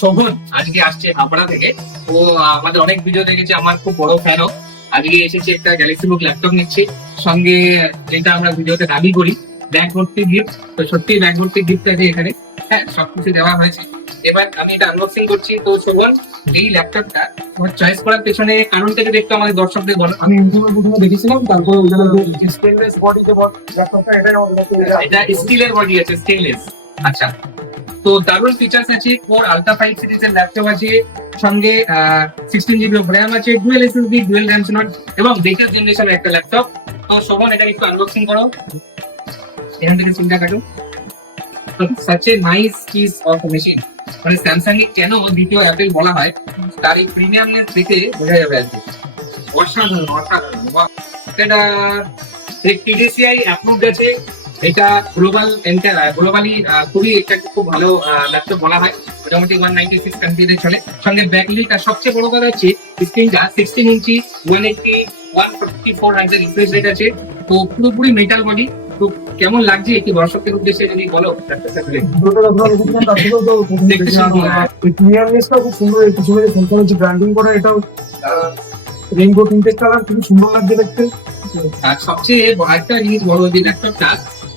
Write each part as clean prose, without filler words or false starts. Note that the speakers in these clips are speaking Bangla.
শোভন আজকে আসছে হাবড়া থেকে। ও আমাদের অনেক ভিডিও দেখেছে, আমার খুব বড় ফ্যানও। আজকে এসেছে, একটা গ্যালাক্সি বুক ল্যাপটপ নিচ্ছি, সঙ্গে যেটা আমরা ভিডিওতে দাবি করি ব্যাগ ভর্তি গিফট। তো সত্যি ব্যাগ ভর্তি গিফট আছে এখানে। হ্যাঁ, সবকিছু দেওয়া হয়েছে। এবার আমি এটা আনবক্সিং করছি। তো শোভন, এই ল্যাপটপটা তোমার চয়েস করার পেছনে কারণটাকে দেখতে আমাদের দর্শকদের বলো। আমি প্রথমে দেখেছিলাম, তারপর স্টেনলেস বডি যে ল্যাপটপটা, এটা স্টিলের বডি আছে, স্টেনলেস। আচ্ছা, তো দারুণ ফিচার্স আছে। 4 আলট্রা 5 সিরিজের ল্যাপটপ আছে, সঙ্গে 16 GB অফ র্যাম আছে, dual SSD, dual RAM slot এবং লেটেস্ট জেনারেশনের একটা ল্যাপটপ। তো শোভন, এটা একটু আনবক্সিং করো, এখান থেকে চিন্তা কাটো। Such a nice piece of machine. মানে স্যামসাং এ কেন দ্বিতীয় অ্যাপেল বলা হয়, তার এই প্রিমিয়ামনেস দেখে বোঝা যাবে আর কি। অসাধারণ অসাধারণ। বাহ! এটা TDCI অ্যাপ্রুভড আছে। এটা গ্লোবালি খুবই একটা খুব ভালো ল্যাপটপ বলা হয়। মোটামুটি 196 কান্ট্রিতে চলে। সঙ্গে ব্যাকলিট, আর সবচেয়ে বড় কথা হচ্ছে স্ক্রিনটা 16 ইঞ্চি 180/144 হার্টজের রিফ্রেশ রেট আছে। তো পুরোপুরি মেটাল বডি। তো কেমন লাগছে একটি দর্শকের উদ্দেশ্যে যদি বলো ল্যাপটপটা খুলে। দেখতে সুন্দর। ক্লিয়ারনেসটা খুব সুন্দর, এই পিছনে সম্পূর্ণ যে ব্র্যান্ডিং করা, এটাও রেইনবো প্রিন্টেড কালার, খুবই সুন্দর লাগছে দেখতে। আর সবচেয়ে একটা জিনিস বড়, যে ল্যাপটপটা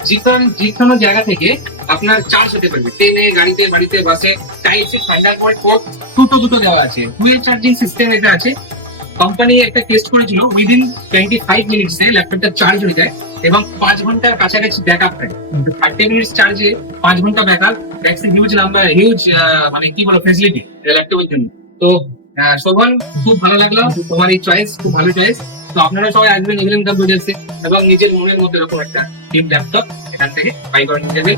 যে কোনো জায়গা থেকে আপনার চার্জ হতে পারবে। ট্রেনে, গাড়িতে, বাড়িতে, বাসে। টাইপ সি থান্ডারবোল্ট পোর্ট দুটো দেওয়া আছে। ডুয়েল চার্জিং সিস্টেম এটা আছে। কোম্পানি একটা টেস্ট করেছিল, উইদিন 25 মিনিটসে ল্যাপটপটা চার্জ হয়ে যায় এবং 5 ঘন্টার কাছাকাছি ব্যাকআপ থাকে। 30 মিনিটস চার্জে 5 ঘন্টা ব্যাকআপ, দ্যাটস হিউজ মানে কি বলো ফ্যাসিলিটি ল্যাপটপের জন্য। তো শোভন, খুব ভালো লাগলো তোমার এই চয়েস, খুব ভালো চয়েস। তো আপনারা সবাই আসবেন এগুলেন কম্পিউটার্সে এবং নিজের মনের মধ্যে এরকম একটা ল্যাপটপ এখান থেকে বাই করে নিতে যাবেন।